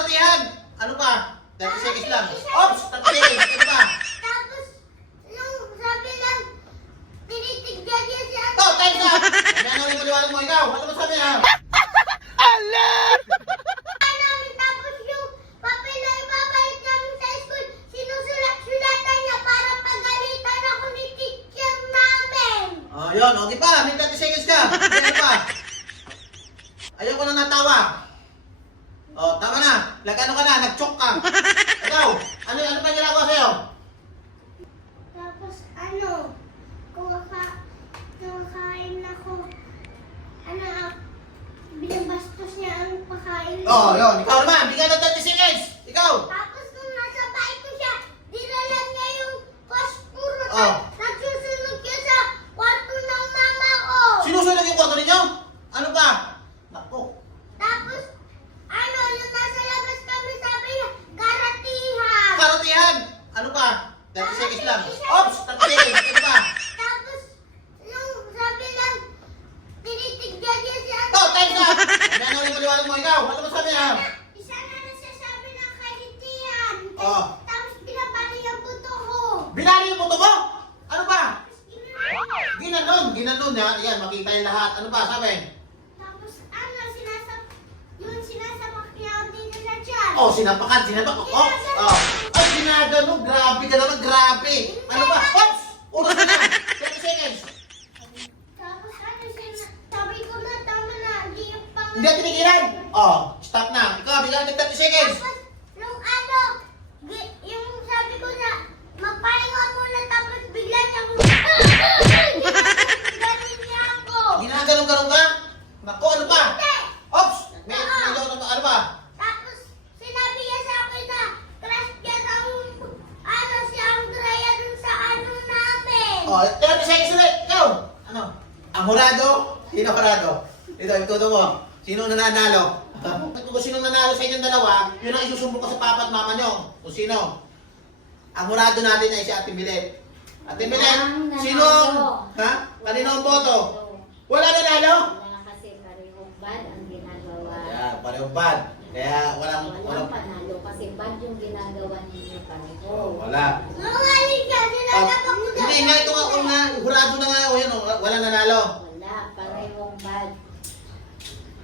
Karatihan! Ano pa? 30 seconds lang. Ops! 30 seconds. Ano pa? Tapos, nung sabi lang, tinitignan niya si ano. Oh, time up! Ano yung paliwanag mo ikaw? Ano mo sabi ha? Namin, tapos yung papel na ibabalik namin sa school, sinusulat-sulatan niya para pagalitan ako ni teacher namin. Oh, yun. Okay pa. May 30 seconds ka. Ano pa? Ayoko na natawa. Oh, tama na. Nag-ano ka na? Nag-choke ka. Ikaw, ano pa ginagawa sa'yo? Tapos kumakain ako, binabastos niya ang pakain. Oh, yun. Ikaw naman. Bigyan ng 30 seconds. Ikaw. Tapos nung nasa bahay ko siya, dinalan niya yung paspuro Oh. nagsusunog siya sa kwarto ng mama ko. Sinusunog yung kwarto ninyo? Ano pa? Naku. Tapos, yung nasa labas kami, sabi niya, karatihan. Karatihan! Ano pa? 30 seconds lang. Ops! 30 seconds. Ano pa? Tapos, nung sabi lang, tinitignan niya si ano. Oh, time up! Ano yung paliwanag mo ikaw? Ano mo sabi ha? Isa na nagsasabi ng kahitian. Oh. Tapos, binabali yung buto ko. Binali yung buto mo? Ano pa? Tapos, ginawa. Ginanon ha? Yan, makita yung lahat. Ano pa? Sabi? Tapos, sinasamak niya ang dito na dyan. Oh, sinapakan. Oh, oh. Ay, ginagano. Grabe ka naman. Grabe. Ano pa? Ops! Uras na na. 30 seconds. Tapos, sabi ko na, tama na, hindi yung pang... Hindi natin tigilan. Oh, stop na. Ikaw, bigyan ng 30 seconds. Tapos, nung yung sabi ko na, magpahinga muna, tapos bigla niya ako, galing niya ako. Ginaganon-ganon ka? Naku, ano pa? Hindi. Ops! Ano pa? Tapos, sinabi niya sa akin na, crush niya daw si Andrea dun sa ano namin. Oh, 30 seconds ulit. Ikaw. Ano? Ang hurado? Sino hurado? Ito, ituto mo. Sino nanalo? Kung sino nanalo sa inyong dalawa, yun ang isusumbong ko sa papa at mama nyo. Kung sino. Ang hurado natin ay si Ate Milet. Ate Milet, sino? Ha? Kanino ang boto? Wala nanalo? Wala kasi parehong bad ang ginagawa. Yeah, parehong bad. Kaya walang Panalo kasi bad yung ginagawa ninyo pareho. Oh, wala. Nungaling siya, sinasap ako na. Hindi nga, ito nga, hurado na nga, yun, wala nanalo. Wala, parehong bad.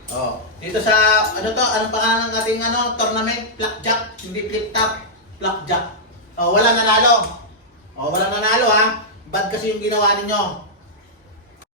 Oh, dito sa anong pangalan ng ating tournament? Blackjack, hindi flip top, blackjack. Oh, wala nanalo. Oh, wala nanalo ha. Bad kasi yung ginawa ninyo.